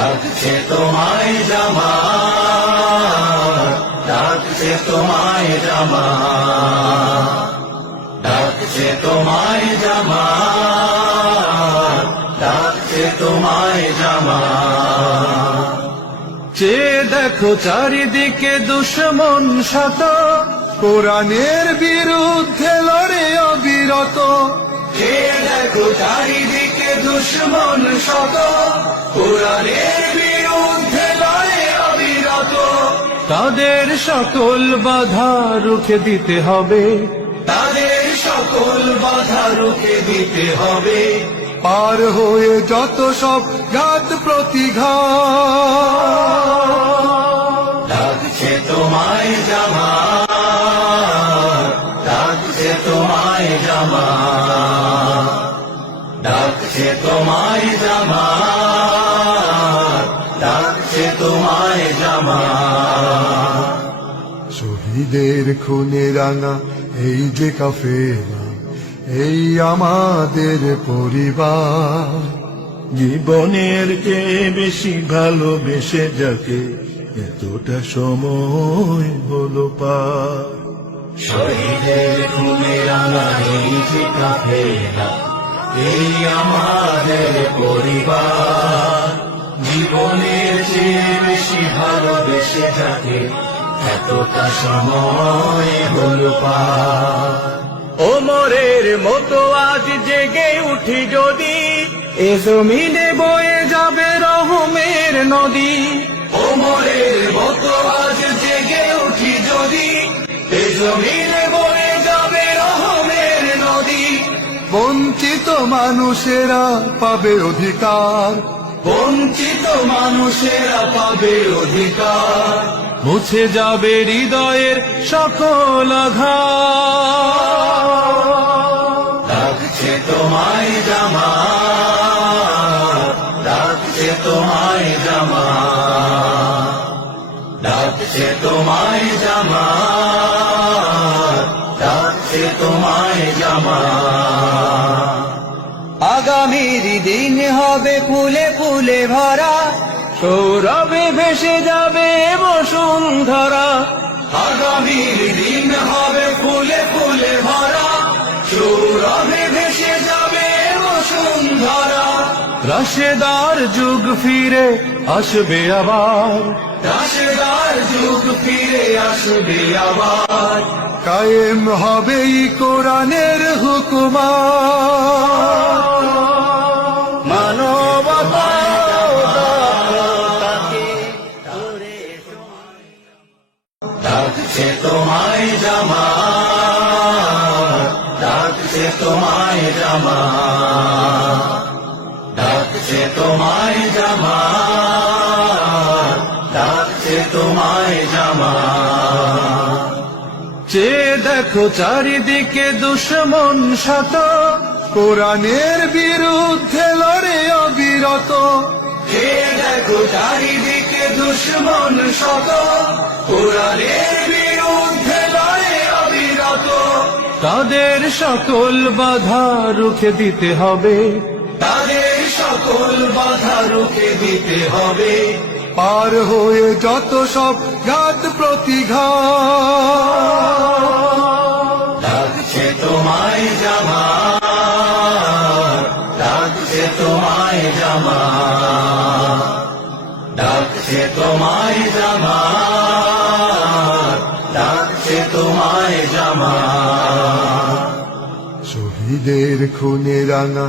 ডাকছে তোমায় জামাত, ডাকছে তোমায় জামাত, ডাকছে তোমায় জামাত, ডাকছে তোমায় জামাত। চেয়ে দেখো চারিদিকে দুশমন শত, কোরআনের বিরুদ্ধে লড়ে অবিরত। চেয়ে দেখো চারিদিকে দুশমন শত, কোরআনের বিরুদ্ধে লড়ে অবিরত। তাদের সকল বাধা রুখে দিতে হবে, তাদের সকল বাধা রুখে দিতে হবে। পার হয়ে যত সব ঘাত প্রতিঘাত। ডাকছে তোমায় জামাত, ডাকছে তোমায় জামাত, ডাকছে তোমায় জামাত, ডাকছে তোমায় জামাত। শহীদের খুনে রাঙা এই যে কাফেলা, এই আমাদের পরিবার। জীবনের চেয়ে বেশি ভালোবেসে যাকে এতটা সময় হলো পার। শহীদের খুনে রাঙা এই যে কাফেলা, এই আমাদের পরিবার। জীবনের চেয়ে বেশি ভালোবেসে যাকে এতটা সময় হলো পার। ওমরের মতো আজ জেগে উঠি যদি, এ জমিনে বয়ে যাবে রহমের নদী। ওমরের মতো আজ জেগে উঠি যদি, এ জমিনে বয়ে যাবে রহমের নদী। বঞ্চিত মানুষেরা পাবে অধিকার, বঞ্চিত মানুষেরা পাবে অধিকার। মুছে যাবে হৃদয়ের সকল আঘাত। ডাকছে তোমায় জামাত, ডাকছে তোমায় জামাত, ডাকছে তোমায় জামাত, ডাকছে তোমায় জামাত। আগামীর দিন হবে ফুলে ফুলে ভরা, সৌরভে ভেসে যাবে বসুন্ধরা। আগামীর দিন হবে ফুলে ফুলে ভরা, সৌরভে ভেসে যাবে বসুন্ধরা। রাশেদার যুগ ফিরে আসবে আবার, রাশেদার যুগ ফিরে আসবে আবার। কায়েম হবে এই কোরআনের হুকুমাত। মানবতা ডাকছে তোমায় জামাত, ডাকছে তোমায় জামাত, ডাকছে তোমায় জামাত, ডাকছে তোমায় জামাত। চেয়ে দেখো চারিদিকে দুশমন শত, কোরআনের বিরুদ্ধে লড়ে অবিরত। চেয়ে দেখো চারিদিকে দুশমন শত, কোরআনের বিরুদ্ধে লড়ে অবিরত। তাদের সকল বাধা রুখে দিতে হবে, তাদের সকল বাধা রুখে দিতে হবে। পার হয়ে যত সব ঘাত প্রতিঘাত। ডাকছে তোমায় জামাত, ডাকছে তোমায় জামাত, ডাকছে তোমায় জামাত, ডাকছে তোমায় জামাত। শহীদের খুনে রাঙা